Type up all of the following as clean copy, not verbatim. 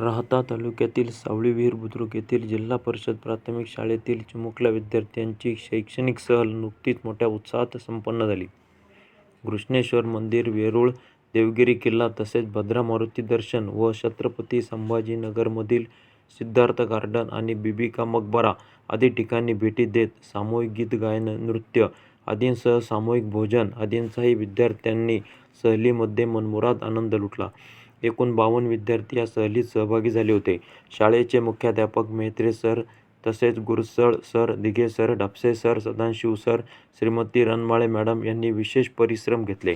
राहाता तालुक्यातील सावळी विहीर बुद्रुक येथील जिल्हा परिषद प्राथमिक शाळेतील चिमुकल्या विद्यार्थ्यांची शैक्षणिक सहल नुकतीच मोठ्या उत्साहात संपन्न झाली. घृष्णेश्वर मंदिर, वेरूळ, देवगिरी किल्ला तसेच भद्रा मारुती दर्शन व छत्रपती संभाजीनगरमधील सिद्धार्थ गार्डन आणि बीबी का मकबरा आदी ठिकाणी भेटी देत सामूहिक गीत गायन, नृत्य आदींसह सामूहिक भोजन आदींचाही विद्यार्थ्यांनी सहलीमध्ये मनमुराद आनंद लुटला. एकूण 52 विद्यार्थी या सहलीत सहभागी झाले होते. शाळेचे मुख्याध्यापक मेहत्रे सर तसेच Gursal sir, Dighe sir, Dapse sir, Sadashiv sir, Shrimati Ranmale madam यांनी विशेष परिश्रम घेतले.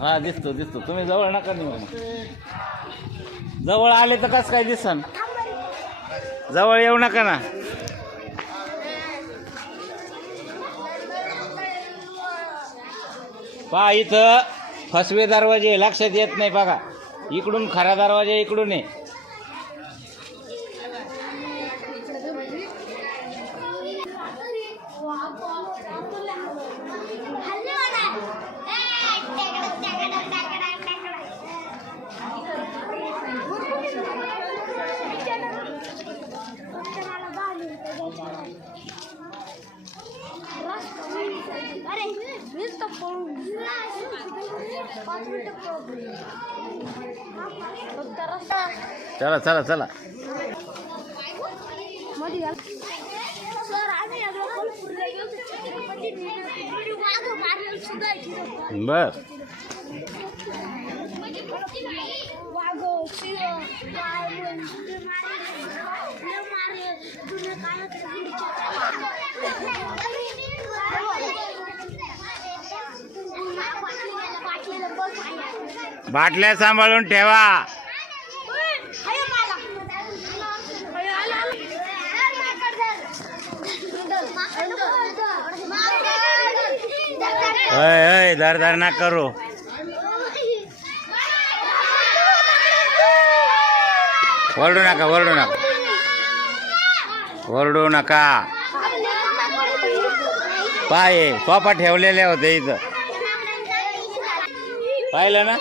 हा दिसतो दिसतो. तुम्ही जवळ नका नेऊ. जवळ आले तर कसं काय दिसन. जवळ येऊ नका ना. पहा इथं फसवे दरवाजे लक्षात येत नाही. बघा इकडून खरा दरवाजा इकडून आहे. चला चला चला. बर बाटल्या सांभाळून ठेवा. धर धर ना करू. ओरडू नका ओरडू नका ओरडू नका. पाय सोफा ठेवलेले होते इथं पाहिलं ना.